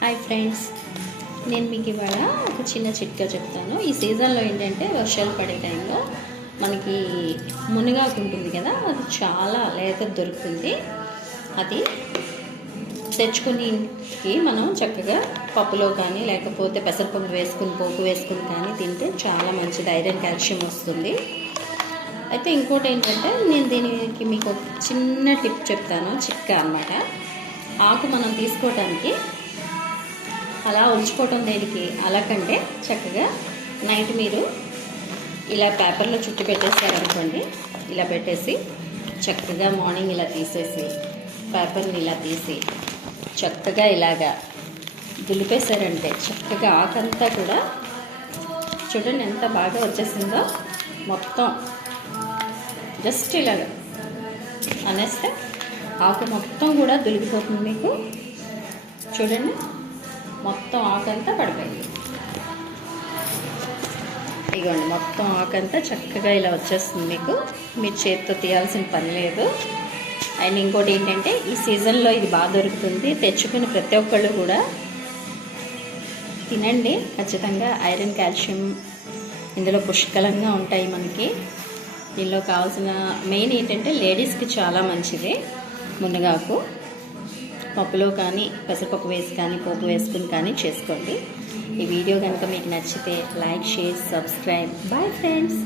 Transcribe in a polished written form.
Hi friends, నేను మీకు ఇవాళ ఒక చిన్న చిట్కా చెప్తాను. ఈ సీజన్లో ఏంటంటే వర్షాలు పడే టైంలో మనకి మునగాకు ఉంటుంది కదా, అది చాలా లేత దొరుకుతుంది. అది తెచ్చుకుని మనం చక్కగా పప్పులో కానీ లేకపోతే పెసరపప్పు వేసుకుని పోపు వేసుకుని కానీ తింటే చాలా మంచిది, ఐరన్ కాల్షియం వస్తుంది. అయితే ఇంకోటి ఏంటంటే నేను దీనికి మీకు ఒక చిన్న టిప్ చెప్తాను, చిట్కా అన్నమాట. ఆకు మనం తీసుకోవడానికి అలా ఉంచుకోవటం దేనికి, అలాకంటే చక్కగా నైట్ మీరు ఇలా పేపర్లో చుట్టి పెట్టేస్తారనుకోండి, ఇలా పెట్టేసి చక్కగా మార్నింగ్ ఇలా తీసేసి పేపర్ని ఇలా తీసి చక్కగా ఇలాగా దులిపేశారంటే చక్కగా ఆకంతా కూడా చూడండి ఎంత బాగా వచ్చేసిందో. మొత్తం జస్ట్ ఇలాగా అనేస్తే ఆకు మొత్తం కూడా దులిగిపోతుంది. మీకు చూడండి మొత్తం ఆకంతా పడిపోయింది. ఇదిగోండి మొత్తం ఆకంతా చక్కగా ఇలా వచ్చేస్తుంది. మీకు మీరు చేతితో తీయాల్సిన పని లేదు. అండ్ ఇంకోటి ఏంటంటే ఈ సీజన్లో ఇది బాగా దొరుకుతుంది. తెచ్చుకుని ప్రతి ఒక్కళ్ళు కూడా తినండి ఖచ్చితంగా. ఐరన్ కాల్షియం ఇందులో పుష్కలంగా ఉంటాయి. మనకి దీనిలో కావాల్సిన మెయిన్ ఏంటంటే లేడీస్కి చాలా మంచిది మునగాకు. పప్పులో కానీ పెసరపప్పు వేసి కానీ పోపు వేసుకుని కానీ చేసుకోండి. ఈ వీడియో కనుక మీకు నచ్చితే like, share, subscribe. Bye friends.